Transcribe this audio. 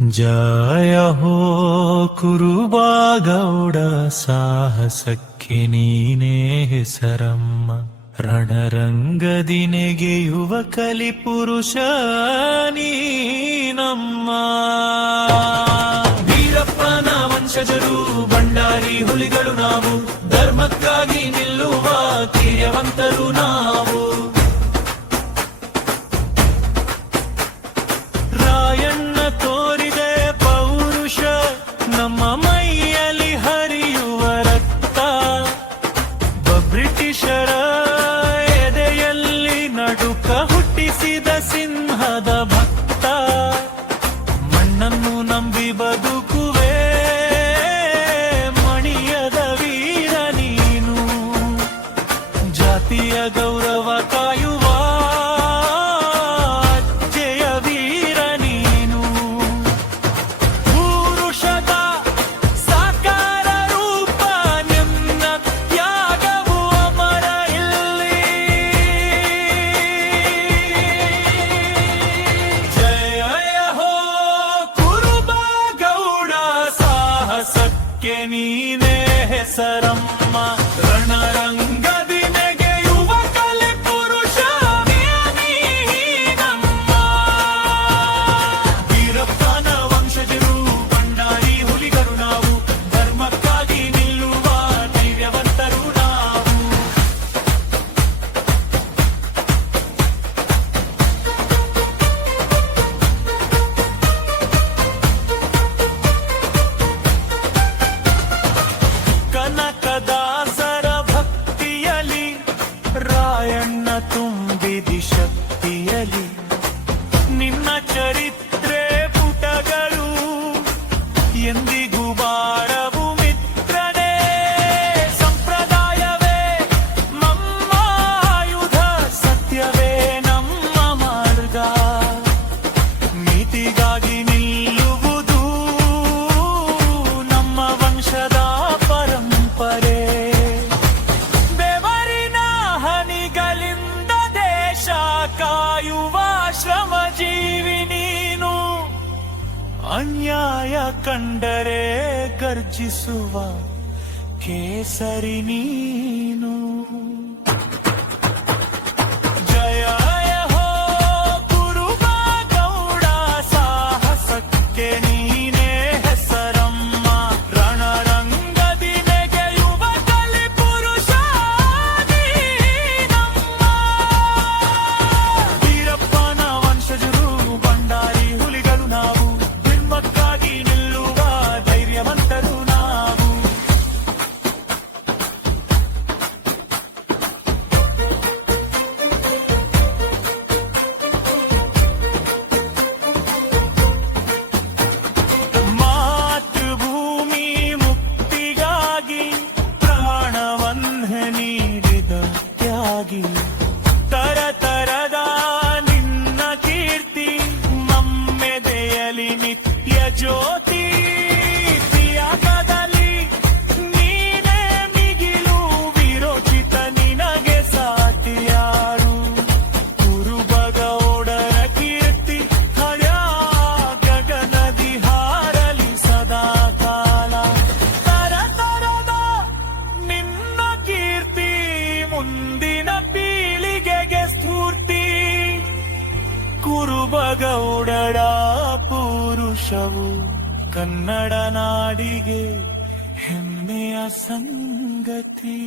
ಜಯ ಹೋ ಕುರುಬಾಗೌಡ ಸಾಹಸಕ್ಕೆ ನೀನೇ ಹೆಸರಮ್ಮ. ರಣರಂಗದಿ ನೆಗೆಯುವ ಕಲಿಪುರುಷ ನೀನಮ್ಮ. ವೀರಪ್ಪನ ವಂಶಜರು ಬಂಡಾರಿ ಹುಲಿಗಳು ನಾವು, ಧರ್ಮಕ್ಕಾಗಿ ನಿಲ್ಲುವ ಧೈರ್ಯವಂತರು ನಾವು. ರಾಯಣ್ಣ ತೋರಿದೆ ಪೌರುಷ, ನಮ್ಮ ಮೈಯಲ್ಲಿ ಹರಿಯುವ ರಕ್ತ. ಬ್ರಿಟಿಷರ ಎದೆಯಲ್ಲಿ ನಡುಕ ಹುಟ್ಟಿಸಿದ ಸಿಂಹದ ಭಕ್ತ. ಮಣ್ಣನ್ನು ನಂಬಿ ಬದುಕುವೆ ಮಣಿಯದ ವೀರ ನೀನು. ಜಾತಿಯ ಗೌರವ ಕಾಯುವ ಜಯ ವೀರ ನೀನು. ಪುರುಷದ ಸಾಕಾರ ರೂಪ ನಿನ್ನ ತ್ಯಾಗವು ಅಮರ ಇಲ್ಲಿ. ಜಯ ಹೋ ಕುರುಬ ಗೌಡ ಸಾಹಸಕ್ಕೆ ನೀನೇ ಹೆಸರಮ್ಮ. ರಣರಂಗದಿ ನೆಗೆಯುವ ಕಲೆ ಪುರುಷ ನೀನಮ್ಮ. ವೀರಪ್ಪನ ವಂಶಜರು ಬಂಡಾರಿ ಹುಲಿಗಳು ನಾವು, ಧರ್ಮಕ್ಕಾಗಿ ನಿಲ್ಲುವ ಧೈರ್ಯವಂತರು ನಾವು. ಕನಕದಾಸರ ಭಕ್ತಿಯಲಿ ರಾಯಣ್ಣ ತುಂಬಿದಿ ಶಕ್ತಿಯಲಿ. ನಿನ್ನ ಚರಿತ್ರೆ ಪುಟಗಳು ಎಂದಿಗೂ ಬಾರವು ಮಿತ್ರನೇ. ಸಂಪ್ರದಾಯವೇ ನಮ್ಮ ಆಯುಧ, ಸತ್ಯವೇ ನಮ್ಮ ಮಾರ್ಗ. ನೀತಿಗಾಗಿ ನಿಲ್ಲುವುದು ನಮ್ಮ ವಂಶದ ಪರಂಪರೆ. ಬೆವರಿನ ಹನಿಗಳಿಂದ ದೇಶ ಕಾಯುವ ಶ್ರಮ ಜೀವಿ ನೀನು. ಅನ್ಯಾಯ ಕಂಡರೆ ಗರ್ಜಿಸುವ ಕೇಸರಿ ನೀನು. ಜಯ ಹೋ ಕುರುಬ ಗೌಡ ಸಾಹಸಕ್ಕೆ ನೀನೇ ಹೆಸರಮ್ಮ. ರಣರಂಗದಿ ನೆಗೆಯುವ ಕಲಿ ಪುರುಷ ನೀನಮ್ಮ. ವೀರಪ್ಪನ ವಂಶಜರು ಬಂಡಾರಿ ಹುಲಿಗಳು ನಾವು, ಧರ್ಮಕ್ಕಾಗಿ ನಿಲ್ಲುವ ಧೈರ್ಯವಂತರು ನಾವು. ಮಾತೃಭೂಮಿ ಮುಕ್ತಿಗಾಗಿ ಪ್ರಾಣವನ್ನೇ ನೀಡಿದ ತ್ಯಾಗಿ. ತರತರದ ನಿನ್ನ ಕೀರ್ತಿ ನಮ್ಮೆದೆಯಲಿ ನಿತ್ಯ ಜ್ಯೋತಿ. ತ್ಯಾಗದಲ್ಲಿ ನೀನೇ ಮಿಗಿಲು, ವಿರೋಚಿತ ನಿನಗೆ ಸಾಟಿಯಾರು. ಕುರುಬಗೌಡರ ಕೀರ್ತಿ ಹಳ ಗಗನದಿ ಹಾರಲಿ ಸದಾ ಕಾಲ. ತರತರದ ನಿನ್ನ ಕೀರ್ತಿ ಮುಂದಿನ ಪೀಳಿಗೆಗೆ ಸ್ಫೂರ್ತಿ. ಕುರುಬಗೌಡರ ಪುರುಷವು ಕನ್ನಡ ನಾಡಿಗೆ ಹೆಮ್ಮೆಯ ಸಂಗತಿ.